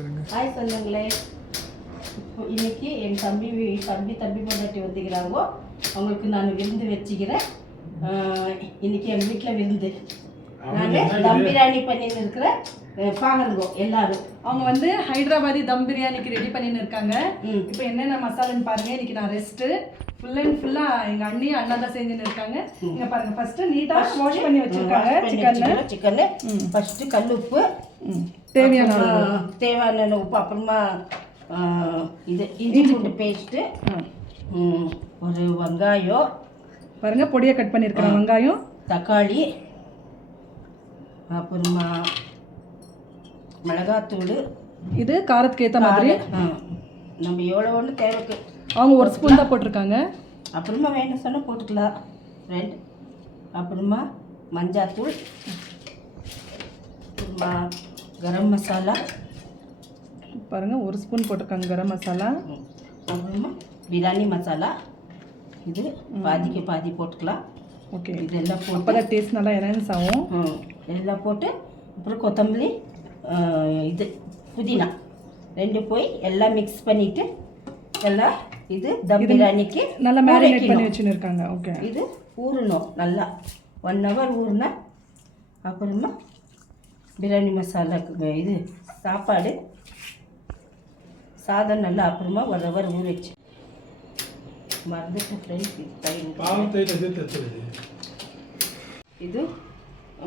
சொல்லுங்க. ஹாய் சொல்லுங்களே. இப்போ இன்னைக்கு என் தம்பி பொண்டாட்டி வந்துக்கிறாங்கோ. அவங்களுக்கு நான் விருந்து வச்சுக்கிறேன். இன்னைக்கு என் வீட்டில் விருந்து. நான் தம் பிரியாணி பண்ணின்னு இருக்கிறேன். பாருங்கோ எல்லாரும். அவங்க வந்து ஹைதராபாதி தம் பிரியாணிக்கு ரெடி பண்ணின்னு இருக்காங்க. இப்போ என்னென்ன மசாலான்னு பாருங்க. இன்னைக்கு நான் ரெஸ்ட்டு ஃபுல் அண்ட் ஃபுல்லாக எங்கள் அண்ணா தான் செஞ்சுன்னு இருக்காங்க. இங்கே பாருங்க, ஃபர்ஸ்ட் நீட்டாக வாஷ் பண்ணி வச்சுருக்காங்க சிக்கனு. ஃபர்ஸ்ட் கல் உப்பு, தேவையான உப்பு, அப்புறமா இது இஞ்சி பூண்டு பேஸ்ட்டு, ஒரு வெங்காயம் பாருங்க பொடியை கட் பண்ணியிருக்கிறேன், வெங்காயம், தக்காளி, அப்புறமா மிளகாத்தூள். இது காரத்துக்கு ஏற்ற மாதிரி நம்ம எவ்வளோ ஒன்று தேவைக்கு. அவங்க ஒரு ஸ்பூன் தான் போட்டிருக்காங்க. அப்புறமா வேணும் சொன்னால் போட்டுக்கலாம் 2. அப்புறமா மஞ்சாத்தூள், அப்புறமா கரம் மசாலா பாருங்கள், ஒரு ஸ்பூன் போட்டிருக்காங்க கரம் மசாலா. அப்புறமா பிரியாணி மசாலா, இது பாதிக்கு பாதி போட்டுக்கலாம். ஓகே, இதெல்லாம் போட்டு அப்போ தான் டேஸ்ட் நல்லா என்ஹான்ஸ் ஆகும். எல்லாம் போட்டு அப்புறம் கொத்தமல்லி, இது புதினா 2 போய் எல்லாம் மிக்ஸ் பண்ணிவிட்டு எல்லாம் இது தம் பிரியாணிக்கு நல்லா மேரினேட் பண்ணி வச்சுன்னு இருக்காங்க. ஓகே, இது ஊறணும் நல்லா 1 hour ஊறினா அப்புறமா பிரியாணி மசாலாக்கு இது சாதம் நல்லா அப்புறமா 1 hour ஊறிச்சு. மறந்துட்டு ஃப்ரெண்ட்ஸ், இது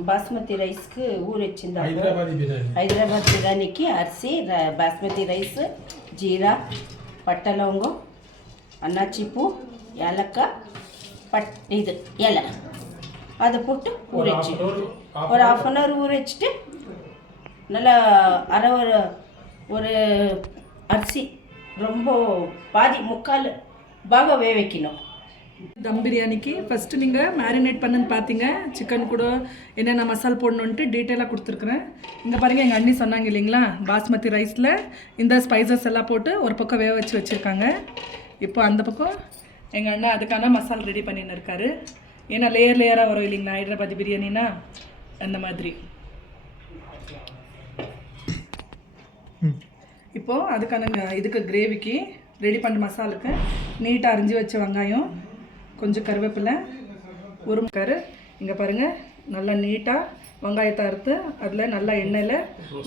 பாஸ்மதி ரைஸ்க்கு ஊறிச்சிருந்தா ஹைதராபாத் பிரியாணிக்கு அரிசி, பாஸ்மதி ரைஸ், ஜீரா, பட்டை லவங்கம், அன்னாச்சி பூ, ஏலக்காய், இது இலை அதை போட்டு ஊறிச்சு ஒரு 1/2 hour ஊற வச்சுட்டு நல்லா ஒரு அரிசி ரொம்ப பாதி முக்கால் பாகம் வேக வைக்கணும். தம் பிரியாணிக்கு ஃபஸ்ட்டு நீங்கள் மேரினேட் பண்ணுன்னு பார்த்தீங்க. சிக்கன் கூட என்னென்ன மசாலா போடணுன்ட்டு டீட்டெயிலாக கொடுத்துருக்குறேன். இங்கே பாருங்கள், எங்கள் அண்ணி சொன்னாங்க இல்லைங்களா, பாஸ்மதி ரைஸில் இந்த ஸ்பைசஸ் எல்லாம் போட்டு ஒரு பக்கம் வேக வச்சுருக்காங்க. இப்போ அந்த பக்கம் எங்கள் அண்ணன் அதுக்கான மசாலா ரெடி பண்ணின்னு இருக்காரு. ஏன்னா லேயராக வரும் இல்லைங்களா ஹைதராபாதி பிரியாணினா, அந்த மாதிரி. இப்போது அதுக்கான இதுக்கு கிரேவிக்கு ரெடி பண்ண மசாலுக்கு நீட்டாக அரிஞ்சு வச்ச வெங்காயம், கொஞ்சம் கருவேப்பிலை, ஒரு கரு. இங்கே பாருங்கள், நல்லா நீட்டாக வெங்காயத்தை அறுத்து அதில் நல்லா எண்ணெயில்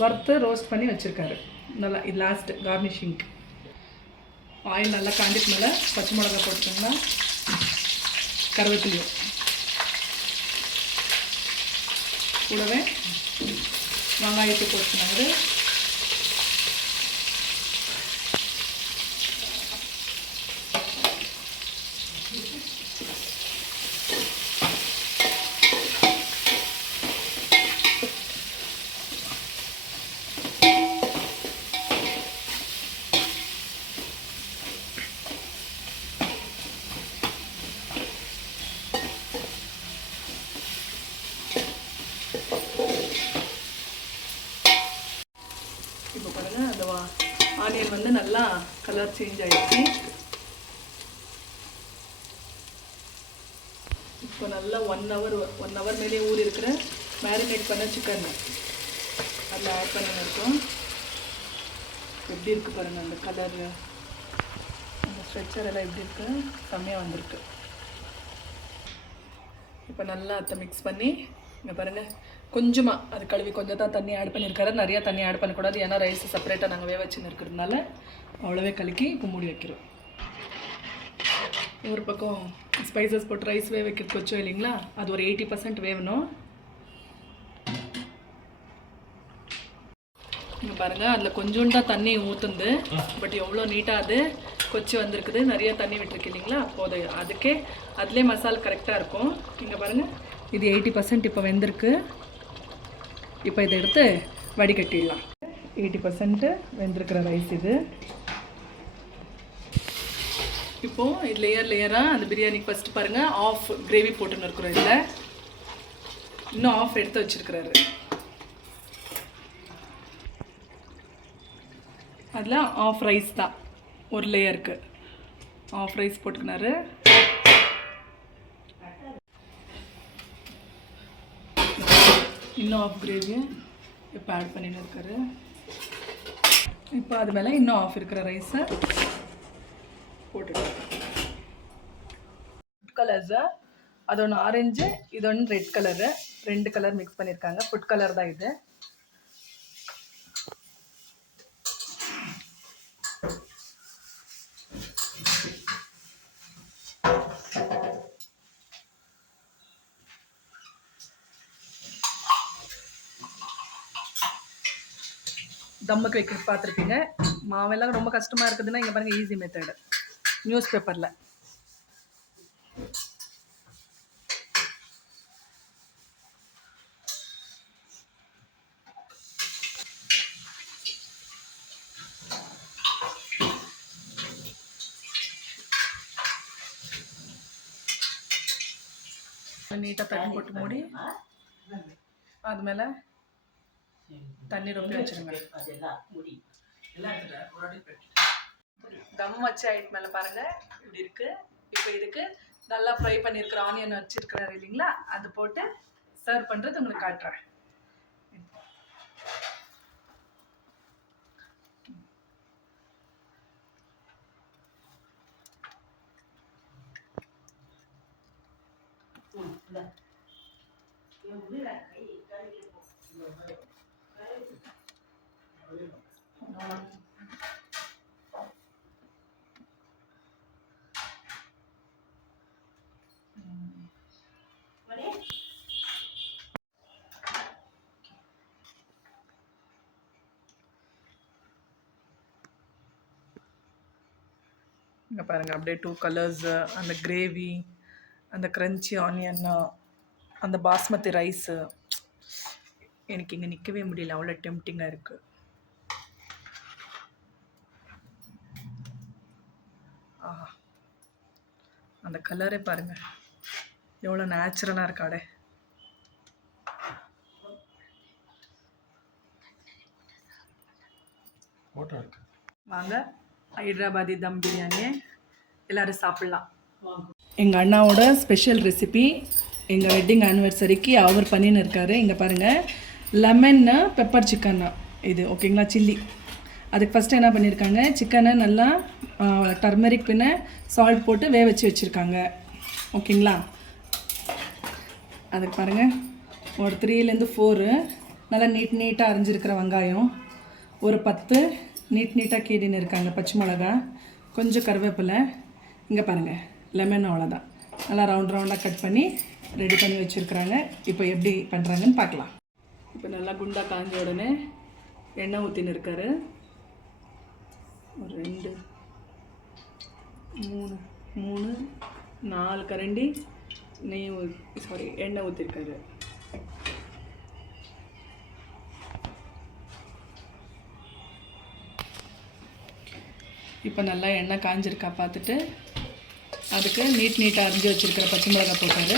வறுத்து ரோஸ்ட் பண்ணி வச்சுருக்காரு. நல்லா இது லாஸ்ட்டு கார்னிஷிங்க்கு. ஆயில் நல்லா காண்டிட்டு மேலே பச்சை மிளகா போட்டுக்கோங்க, கருவேப்பிலையும் கூடவே வெங்காயத்தை போட்டுனாங்க. இப்போ பாருங்கள், அந்த ஆனியன் வந்து நல்லா கலர் சேஞ்ச் ஆகிடுச்சு. இப்போ நல்லா 1 hour மேலே ஊறி இருக்கிற மேரினேட் பண்ண சிக்கன் அதில் ஆட் பண்ணி இருக்கோம். எப்படி இருக்குது பாருங்கள், அந்த கலர், அந்த ஸ்ட்ரெச்சர் எல்லாம் எப்படி இருக்குது, செம்மையாக வந்திருக்கு. இப்போ நல்லா அதை மிக்ஸ் பண்ணி இங்கே பாருங்கள், கொஞ்சமாக அது கழுவி கொஞ்சம் தான் தண்ணி ஆட் பண்ணியிருக்காரு. நிறையா தண்ணி ஆட் பண்ணக்கூடாது, ஏன்னா ரைஸ் செப்பரேட்டாக நாங்கள் வேக வச்சுன்னு இருக்கிறதுனால அவ்வளோவே கலக்கி இப்போ மூடி வைக்கிறோம். ஒரு பக்கம் ஸ்பைசஸ் போட்டு ரைஸ் வேக வைக்கிறதுக்கு வச்சோம் இல்லைங்களா, அது ஒரு 80% வேகணும். இங்கே பாருங்கள், அதில் கொஞ்சோண்டா தண்ணி ஊற்றுந்து, பட் எவ்வளோ நீட்டாக அது கொச்சி வந்திருக்குது. நிறையா தண்ணி விட்டுருக்கு இல்லைங்களா, அப்போது அதுக்கே அதிலே மசாலா கரெக்டாக இருக்கும். இங்கே பாருங்கள், இது 80% இப்போ வெந்திருக்கு. இப்போ இதை எடுத்து வடிகட்டிடலாம். 80% வெந்திருக்கிற ரைஸ் இது. இப்போது இது லேயராக அந்த பிரியாணிக்கு ஃபஸ்ட்டு பாருங்கள், ஆஃப் கிரேவி போட்டுன்னு இருக்கிறோம். இதில் இன்னும் ஆஃப் எடுத்து வச்சுருக்கிறாரு. அதில் ஆஃப் ரைஸ் தான், ஒரு லேயருக்கு ஆஃப் ரைஸ் போட்டுக்கினாரு. இன்னும் ஆஃப் கிரேவி இப்போ ஆட் பண்ணின்னு இருக்காரு. இப்போ அது மேலே இன்னும் ஆஃப் இருக்கிற ரைஸை போட்டுக்கலாம். ஃபுட் கலர்ஸு அது ஒன்று ஆரஞ்சு, இது ஒன்று ரெட் கலரு, 2 கலர் மிக்ஸ் பண்ணியிருக்காங்க. ஃபுட் கலர் தான் இது. தம்முக்கு வைக்க பார்த்துருப்பீங்க. மாவெல்லாம் ரொம்ப கஷ்டமாக இருக்குதுன்னா இங்கே பாருங்கள், ஈஸி மெத்தடு. நியூஸ் பேப்பரில் நீட்டாக தண்ணி போட்டு மூடி அது மேலே தண்ணி ரொம்ப வச்சுருங்க. தம் வச்ச ஐட் மேலே பாருங்கள் இப்படி இருக்குது. இப்போ இதுக்கு நல்லா ஃப்ரை பண்ணியிருக்கிற ஆனியன் வச்சுருக்கிறாரு இல்லைங்களா, அது போட்டு சர்வ் பண்ணுறது உங்களுக்கு காட்டுறேன். இங்கே பாருங்கள் அப்படியே 2 கலர்ஸு, அந்த கிரேவி, அந்த க்ரன்ச்சி ஆனியன், அந்த பாஸ்மதி ரைஸு. எனக்கு இங்கே நிற்கவே முடியல, அவ்வளோ டெம்ப்டிங்காக இருக்குது. ஆஹா, அந்த கலரே பாருங்கள் எவ்வளோ நேச்சுரலாக இருக்காடே. வாங்க, ஹைதராபாதி தம் பிரியாணியை எல்லோரும் சாப்பிட்லாம். எங்கள் அண்ணாவோட ஸ்பெஷல் ரெசிபி எங்கள் வெட்டிங் ஆனிவர்சரிக்கு அவர் பண்ணின்னு இருக்காரு. இங்கே பாருங்கள், லெமன் பெப்பர் சிக்கன் இது ஓகேங்களா, சில்லி. அதுக்கு ஃபஸ்ட்டு என்ன பண்ணியிருக்காங்க, சிக்கனை நல்லா டர்மரிக் பின்ன சால்ட் போட்டு வேக வச்சு வச்சுருக்காங்க ஓகேங்களா. அதுக்கு பாருங்கள், ஒரு 3 to 4 நல்லா நீட்டாக அரைஞ்சிருக்கிற வெங்காயம், ஒரு 10 நீட்டாக கீடின்னு இருக்காங்க பச்சை மிளகா, கொஞ்சம் கருவேப்பிலை. இங்கே பாருங்கள் லெமன், அவ்வளோதான். நல்லா ரவுண்டாக கட் பண்ணி ரெடி பண்ணி வச்சுருக்குறாங்க. இப்போ எப்படி பண்ணுறாங்கன்னு பார்க்கலாம். இப்போ நல்லா குண்டா காஞ்ச உடனே எண்ணெய் ஊற்றின்னு இருக்காரு. ஒரு 2 3 4 கரண்டி எண்ணெய் ஊற்றிருக்காரு. இப்போ நல்லா எண்ணெய் காஞ்சிருக்கா பார்த்துட்டு அதுக்கு நீட்டாக அரிஞ்சு வச்சுருக்கிற பச்சை மிளகாய் போட்டார்.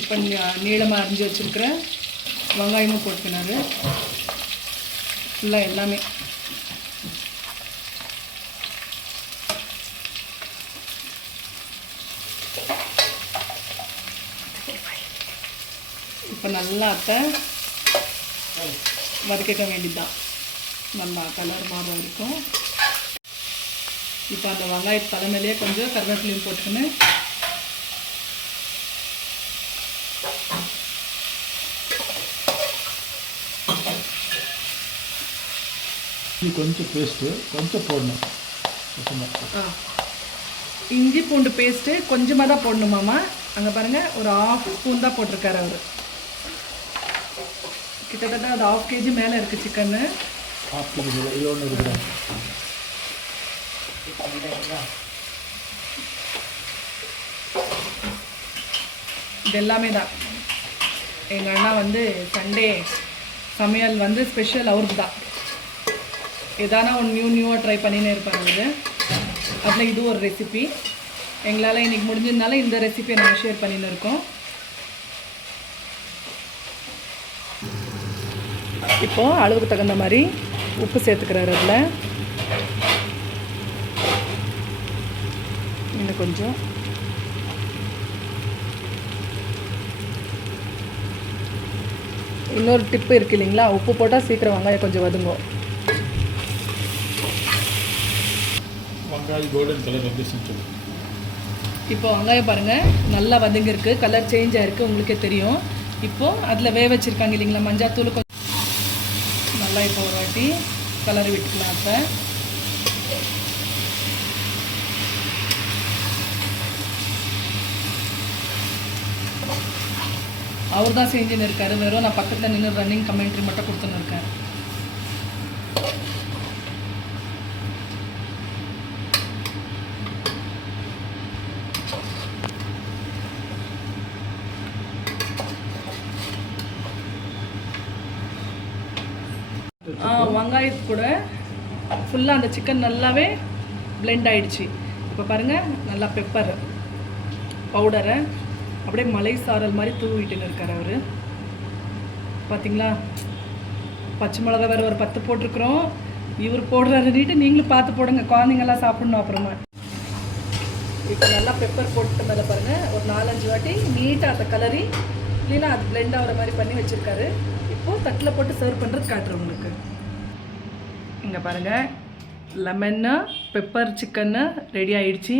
இப்போ நீளமாக அரிஞ்சு வச்சுருக்கிற வெங்காயமும் போட்டுக்கினாரு. ஃபுல்லாக எல்லாமே இப்போ நல்லா அத்தை வதக்கிக்க வேண்டியதுதான், நல்லா கலர் மாற வரைக்கும். இப்போ அந்த வெங்காயத்து தலைமையிலேயே கொஞ்சம் கருவேப்பிலையும் போட்டுக்கின்னு கொஞ்சம் பேஸ்ட்டு கொஞ்சம் போடணும். இஞ்சி பூண்டு பேஸ்ட்டு கொஞ்சமாக தான் போடணுமாம்மா. அங்கே பாருங்கள், ஒரு 1/2 ஸ்பூன் தான் போட்டிருக்காரு அவர். கிட்டத்தட்ட அது 1/2 kg மேலே இருக்குது சிக்கன்னு. 1/2 kg இதில் ஒன்று இருக்குதா? இது எல்லாமே தான். எங்கள் அண்ணா வந்து சண்டே சமையல் வந்து ஸ்பெஷல் அவருக்கு தான். எதானா ஒன்று நியூவாக ட்ரை பண்ணினே இருப்பார் அவர். அதில் இது ஒரு ரெசிபி. எங்களால் இன்றைக்கி முடிஞ்சதுனால இந்த ரெசிபியை நாங்கள் ஷேர் பண்ணின்னு இருக்கோம். இப்போது அளவுக்கு தகுந்த மாதிரி உப்பு சேர்த்துக்கிறாரு அதில். இன்னும் கொஞ்சம். இன்னொரு டிப்பு இருக்குது இல்லைங்களா, உப்பு போட்டால் சீக்கிரம் வெங்காயம் கொஞ்சம் வதங்கும். வெங்காயம் கோல்டன் கலர் வந்து செஞ்சு. இப்போ வெங்காயம் பாருங்கள் நல்லா வதங்கிருக்கு, கலர் சேஞ்ச் ஆகிருக்கு, உங்களுக்கே தெரியும். இப்போது அதில் வேக வச்சுருக்காங்க இல்லைங்களா மஞ்சாத்தூள், கொஞ்சம் நல்லா இப்போ ஒரு வாட்டி கலர் விட்டுக்கலாம். அப்போ அவர் தான் செஞ்சுன்னு இருக்காரு, வெறும் நான் பக்கத்தில் நின்று ரன்னிங் கமெண்ட்ரி மட்டும் கொடுத்துன்னு இருக்கேன். வெங்காயத்து கூட ஃபுல்லாக அந்த சிக்கன் நல்லாவே பிளெண்ட் ஆகிடுச்சு. இப்போ பாருங்கள் நல்லா பெப்பர் பவுடரை அப்படியே மலை சாரல் மாதிரி தூவிட்டுன்னு இருக்கார் அவர். பார்த்தீங்களா, பச்சை மிளகா வேறு ஒரு 10 போட்டிருக்குறோம். இவர் போடுறாருன்னுட்டு நீங்களும் பார்த்து போடுங்க, குழந்தைங்கள்லாம் சாப்பிட்ணும். அப்புறமா இப்போ நல்லா பெப்பர் போட்டு மேலே பாருங்கள் ஒரு 4-5 வாட்டி நீட்டாக அதை கலரி இல்லைன்னா அது பிளெண்ட் ஆகிற மாதிரி பண்ணி வச்சுருக்காரு. இப்போது தட்டில் போட்டு சர்வ் பண்ணுறது காட்டுறேன் உங்களுக்கு. இங்கே பாருங்கள் லெமன்னு பெப்பர் சிக்கன்னு ரெடி ஆகிடுச்சி.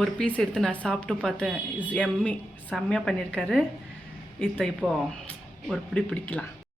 ஒரு பீஸ் எடுத்து நான் சாப்பிட்டு பார்த்தேன். இஸ் எம்மி, செம்மையாக பண்ணியிருக்காரு. இதை இப்போது ஒரு பிடிக்கலாம்.